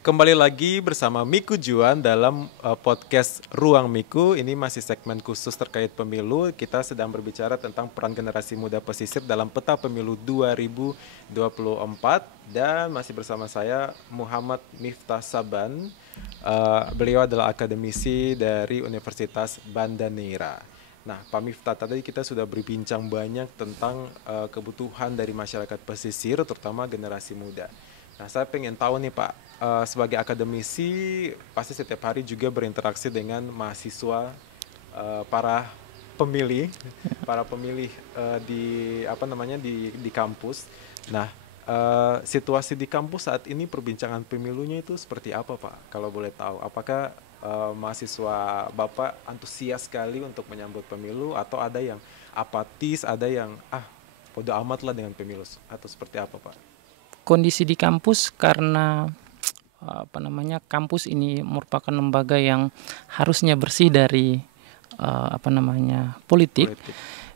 Kembali lagi bersama Miku Juan dalam podcast Ruang Miku. Ini masih segmen khusus terkait pemilu. Kita sedang berbicara tentang peran generasi muda pesisir dalam peta pemilu 2024. Dan masih bersama saya Muhammad Miftah Saban. Beliau adalah akademisi dari Universitas Banda Neira. Nah, Pak Miftah, tadi kita sudah berbincang banyak tentang kebutuhan dari masyarakat pesisir, terutama generasi muda. Nah, saya pengen tahu nih Pak, sebagai akademisi pasti setiap hari juga berinteraksi dengan mahasiswa, para pemilih, di apa namanya di kampus. Nah, situasi di kampus saat ini perbincangan pemilunya itu seperti apa Pak? Kalau boleh tahu, apakah mahasiswa Bapak antusias sekali untuk menyambut pemilu atau ada yang apatis, ada yang bodo amat lah dengan pemilu atau seperti apa Pak? Kondisi di kampus karena kampus ini merupakan lembaga yang harusnya bersih dari politik.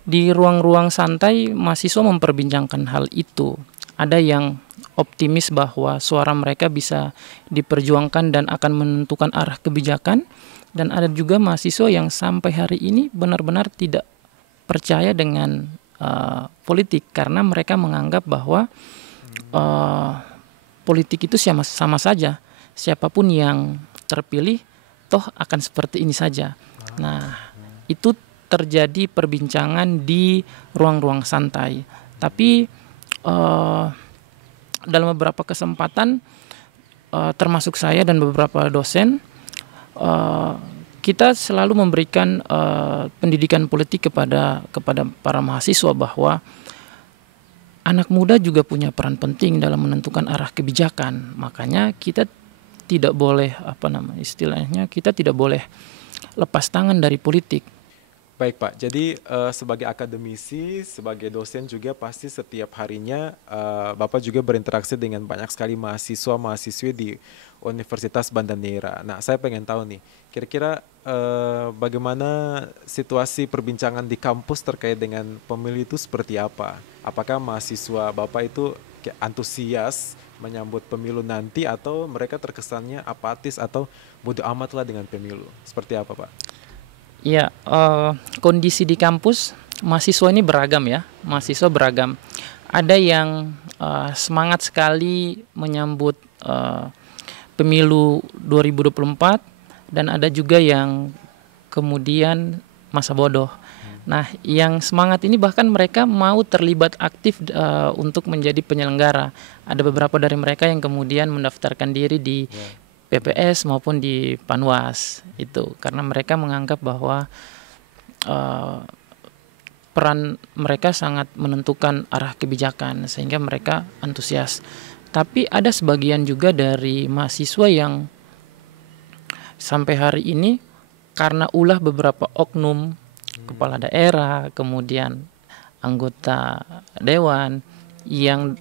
Di ruang-ruang santai mahasiswa memperbincangkan hal itu. Ada yang optimis bahwa suara mereka bisa diperjuangkan dan akan menentukan arah kebijakan, dan ada juga mahasiswa yang sampai hari ini benar-benar tidak percaya dengan politik karena mereka menganggap bahwa politik itu sama saja, siapapun yang terpilih toh akan seperti ini saja. Nah, itu terjadi perbincangan di ruang-ruang santai. Tapi dalam beberapa kesempatan, termasuk saya dan beberapa dosen, kita selalu memberikan pendidikan politik kepada para mahasiswa bahwa anak muda juga punya peran penting dalam menentukan arah kebijakan. Makanya kita tidak boleh kita tidak boleh lepas tangan dari politik. Baik Pak, jadi sebagai akademisi, sebagai dosen juga pasti setiap harinya Bapak juga berinteraksi dengan banyak sekali mahasiswa-mahasiswi di Universitas Banda Neira. Nah, saya pengen tahu nih, kira-kira bagaimana situasi perbincangan di kampus terkait dengan pemilu itu seperti apa? Apakah mahasiswa Bapak itu antusias menyambut pemilu nanti atau mereka terkesannya apatis atau bodo amat lah dengan pemilu? Seperti apa Pak? Ya, kondisi di kampus mahasiswa ini beragam ya, mahasiswa beragam. Ada yang semangat sekali menyambut pemilu 2024 dan ada juga yang kemudian masa bodoh. Nah, yang semangat ini bahkan mereka mau terlibat aktif untuk menjadi penyelenggara. Ada beberapa dari mereka yang kemudian mendaftarkan diri di PPS maupun di Panwas itu karena mereka menganggap bahwa peran mereka sangat menentukan arah kebijakan sehingga mereka antusias. Tapi ada sebagian juga dari mahasiswa yang sampai hari ini karena ulah beberapa oknum kepala daerah, kemudian anggota dewan yang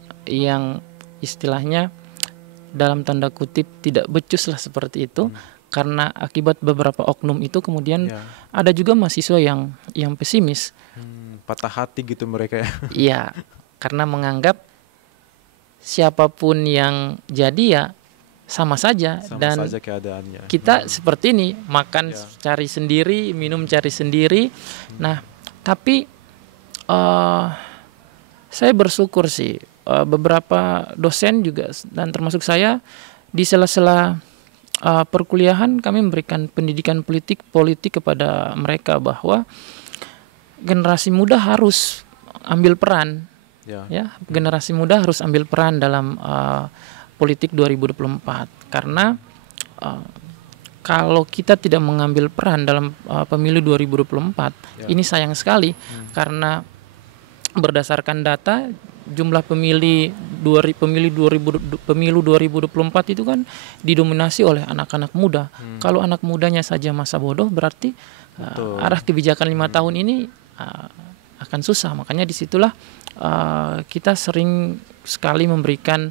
istilahnya dalam tanda kutip tidak becus lah seperti itu, karena akibat beberapa oknum itu kemudian ada juga mahasiswa yang pesimis, patah hati gitu mereka ya. Iya, karena menganggap siapapun yang jadi ya sama saja keadaannya. Kita seperti ini, makan cari sendiri, minum cari sendiri. Nah, tapi saya bersyukur sih beberapa dosen juga dan termasuk saya di sela-sela perkuliahan kami memberikan pendidikan politik kepada mereka bahwa generasi muda harus ambil peran. Generasi muda harus ambil peran dalam politik 2024 karena kalau kita tidak mengambil peran dalam pemilu 2024 ini sayang sekali karena berdasarkan data jumlah pemilu 2024 itu kan didominasi oleh anak-anak muda. Kalau anak mudanya saja masa bodoh berarti arah kebijakan 5 tahun ini akan susah. Makanya disitulah kita sering sekali memberikan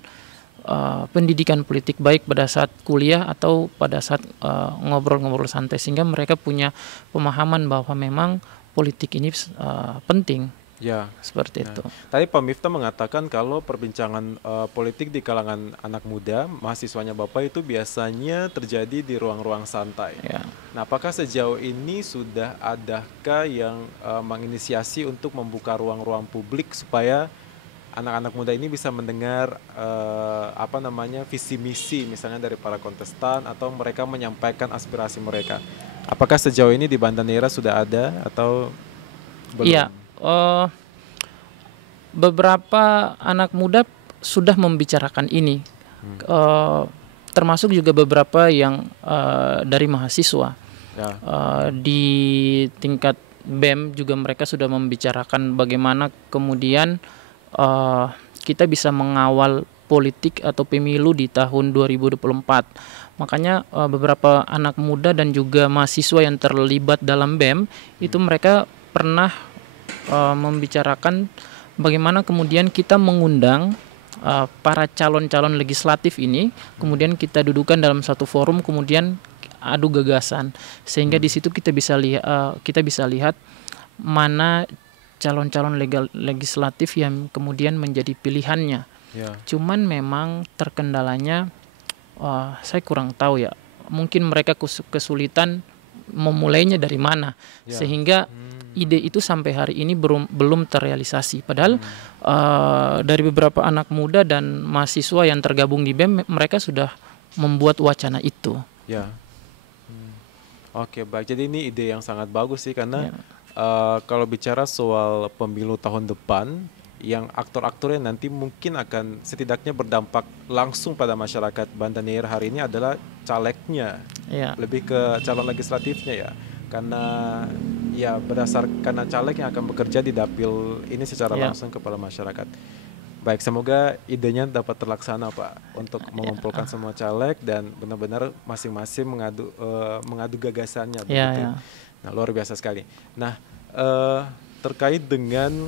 pendidikan politik baik pada saat kuliah atau pada saat ngobrol-ngobrol santai sehingga mereka punya pemahaman bahwa memang politik ini penting. Ya. seperti Nah, itu. tadi Pak Miftah mengatakan kalau perbincangan politik di kalangan anak muda, mahasiswanya Bapak itu biasanya terjadi di ruang-ruang santai. Ya. Nah, apakah sejauh ini sudah adakah yang menginisiasi untuk membuka ruang-ruang publik supaya anak-anak muda ini bisa mendengar apa namanya visi misi misalnya dari para kontestan atau mereka menyampaikan aspirasi mereka? Apakah sejauh ini di Banda Neira sudah ada atau belum? Iya, beberapa anak muda sudah membicarakan ini, eh, termasuk juga beberapa yang dari mahasiswa. Ya. Di tingkat BEM juga mereka sudah membicarakan bagaimana kemudian kita bisa mengawal politik atau pemilu di tahun 2024. Makanya beberapa anak muda dan juga mahasiswa yang terlibat dalam BEM itu mereka pernah membicarakan bagaimana kemudian kita mengundang para calon-calon legislatif ini, kemudian kita dudukan dalam satu forum, kemudian adu gagasan, sehingga di situ kita bisa lihat mana calon-calon legislatif yang kemudian menjadi pilihannya. Ya. Cuman memang terkendalanya saya kurang tahu ya, mungkin mereka kesulitan memulainya dari mana, Ya. sehingga ide itu sampai hari ini belum terrealisasi. Padahal dari beberapa anak muda dan mahasiswa yang tergabung di BEM, mereka sudah membuat wacana itu. Ya. Oke, baik. Jadi ini ide yang sangat bagus sih karena Ya. kalau bicara soal pemilu tahun depan, yang aktor-aktor yang nanti mungkin akan setidaknya berdampak langsung pada masyarakat Banda Neira hari ini adalah calegnya, Ya. lebih ke calon legislatifnya ya. Karena ya berdasarkan caleg yang akan bekerja di dapil ini secara Ya. langsung kepada masyarakat. Baik, semoga idenya dapat terlaksana Pak untuk mengumpulkan semua caleg dan benar-benar masing-masing mengadu gagasannya Ya, begitu. ya. Nah, luar biasa sekali. Nah, terkait dengan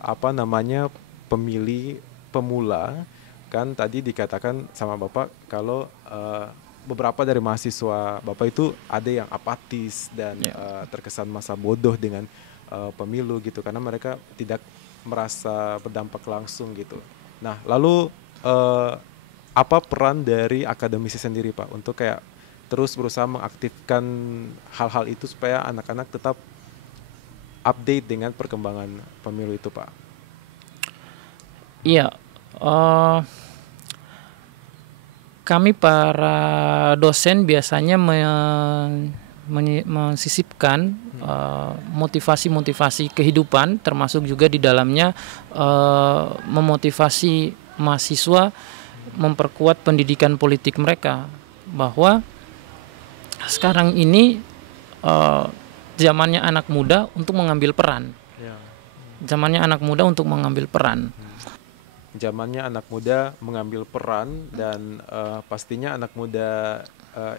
apa namanya pemilih pemula, kan tadi dikatakan sama Bapak kalau beberapa dari mahasiswa Bapak itu ada yang apatis dan terkesan masa bodoh dengan pemilu gitu karena mereka tidak merasa berdampak langsung gitu. Nah, lalu apa peran dari akademisi sendiri Pak untuk kayak terus berusaha mengaktifkan hal-hal itu supaya anak-anak tetap update dengan perkembangan pemilu itu Pak? Iya, kami para dosen biasanya mensisipkan motivasi-motivasi kehidupan, termasuk juga di dalamnya memotivasi mahasiswa memperkuat pendidikan politik mereka, bahwa sekarang ini zamannya anak muda untuk mengambil peran. Zamannya anak muda untuk mengambil peran. Zamannya anak muda mengambil peran dan pastinya anak muda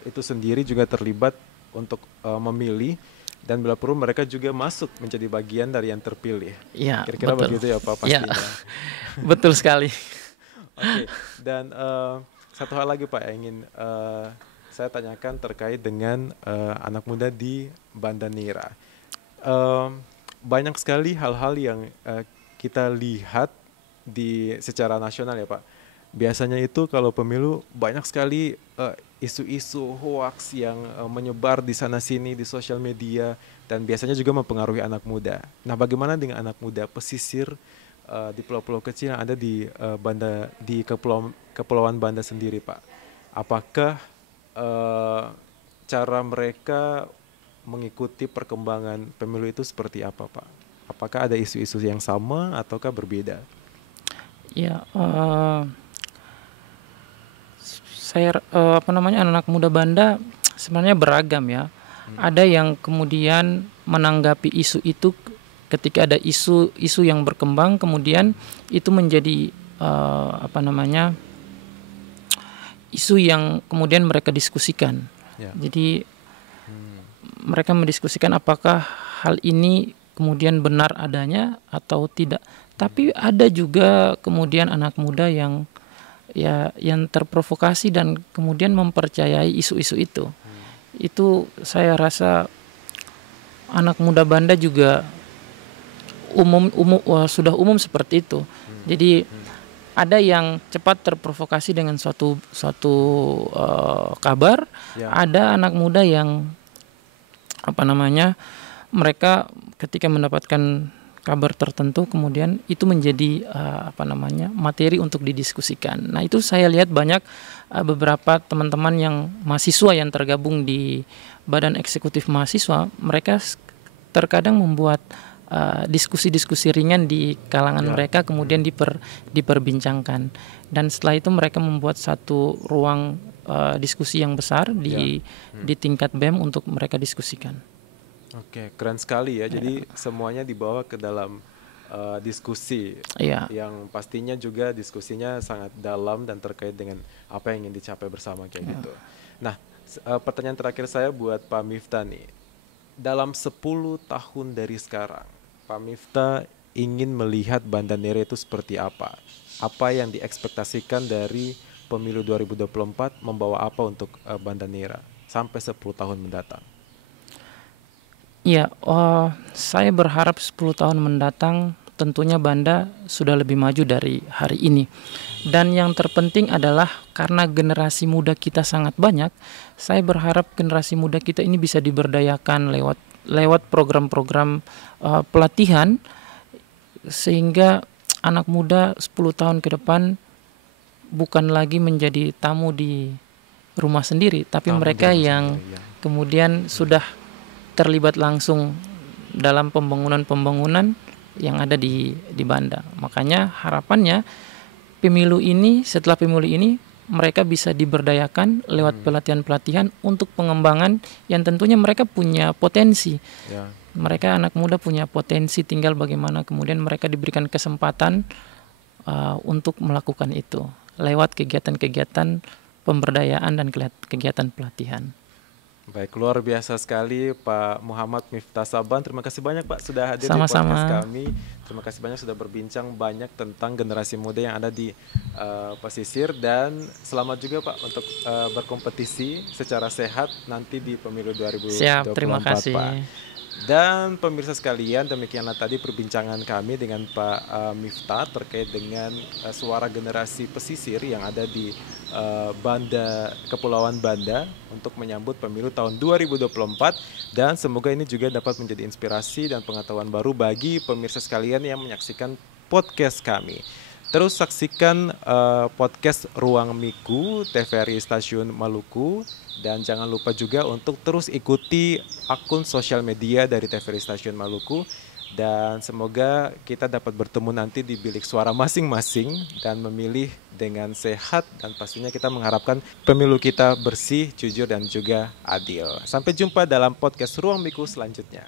itu sendiri juga terlibat untuk memilih dan bila perlu mereka juga masuk menjadi bagian dari yang terpilih. Ya, kira-kira betul. begitu ya Pak pastinya. Ya. Betul sekali. Oke, dan satu hal lagi Pak yang ingin saya tanyakan terkait dengan anak muda di Banda Neira. Banyak sekali hal-hal yang kita lihat secara nasional ya Pak. Biasanya itu kalau pemilu banyak sekali isu-isu hoaks yang menyebar di sana-sini di sosial media dan biasanya juga mempengaruhi anak muda. Nah, bagaimana dengan anak muda pesisir di pulau-pulau kecil yang ada di Kepulauan Banda sendiri Pak? Apakah cara mereka mengikuti perkembangan pemilu itu seperti apa Pak? Apakah ada isu-isu yang sama ataukah berbeda? Ya, anak muda Banda sebenarnya beragam ya. Ada yang kemudian menanggapi isu itu ketika ada isu yang berkembang, kemudian itu menjadi isu yang kemudian mereka diskusikan. Ya. Jadi mereka mendiskusikan apakah hal ini kemudian benar adanya atau tidak. Tapi ada juga kemudian anak muda yang terprovokasi dan kemudian mempercayai isu-isu itu. Itu saya rasa anak muda Banda juga sudah umum seperti itu. Jadi ada yang cepat terprovokasi dengan suatu kabar, ada anak muda yang mereka ketika mendapatkan kabar tertentu kemudian itu menjadi materi untuk didiskusikan. Nah, itu saya lihat banyak beberapa teman-teman yang mahasiswa yang tergabung di Badan Eksekutif Mahasiswa, mereka terkadang membuat diskusi-diskusi ringan di kalangan mereka kemudian diperbincangkan, dan setelah itu mereka membuat satu ruang diskusi yang besar di tingkat BEM untuk mereka diskusikan. Oke, keren sekali ya. Jadi semuanya dibawa ke dalam diskusi yang pastinya juga diskusinya sangat dalam dan terkait dengan apa yang ingin dicapai bersama kayak gitu. Nah, pertanyaan terakhir saya buat Pak Miftah nih. Dalam 10 tahun dari sekarang, Pak Miftah ingin melihat Banda Neira itu seperti apa? Apa yang diekspektasikan dari pemilu 2024 membawa apa untuk Banda Neira sampai 10 tahun mendatang? Iya, saya berharap 10 tahun mendatang tentunya Banda sudah lebih maju dari hari ini. Dan yang terpenting adalah karena generasi muda kita sangat banyak, saya berharap generasi muda kita ini bisa diberdayakan lewat program-program pelatihan, sehingga anak muda 10 tahun ke depan bukan lagi menjadi tamu di rumah sendiri, tapi mereka yang kemudian sudah terlibat langsung dalam pembangunan yang ada di Banda. Makanya harapannya setelah pemilu ini mereka bisa diberdayakan lewat pelatihan-pelatihan untuk pengembangan yang tentunya mereka punya potensi. Mereka anak muda punya potensi, tinggal bagaimana kemudian mereka diberikan kesempatan untuk melakukan itu lewat kegiatan-kegiatan pemberdayaan dan kegiatan pelatihan. Baik, luar biasa sekali Pak Muhammad Miftah Saban. Terima kasih banyak Pak sudah hadir Sama-sama. di podcast kami. Terima kasih banyak sudah berbincang banyak tentang generasi muda yang ada di pesisir, dan selamat juga Pak untuk berkompetisi secara sehat nanti di pemilu 2024. Siap, terima kasih. Pak. Dan pemirsa sekalian, demikianlah tadi perbincangan kami dengan Pak Miftah terkait dengan suara generasi pesisir yang ada di Kepulauan Banda untuk menyambut pemilu tahun 2024, dan semoga ini juga dapat menjadi inspirasi dan pengetahuan baru bagi pemirsa sekalian yang menyaksikan podcast kami. Terus saksikan podcast Ruang Miku TVRI Stasiun Maluku, dan jangan lupa juga untuk terus ikuti akun sosial media dari TVRI Stasiun Maluku, dan semoga kita dapat bertemu nanti di bilik suara masing-masing dan memilih dengan sehat, dan pastinya kita mengharapkan pemilu kita bersih, jujur, dan juga adil. Sampai jumpa dalam podcast Ruang Miku selanjutnya.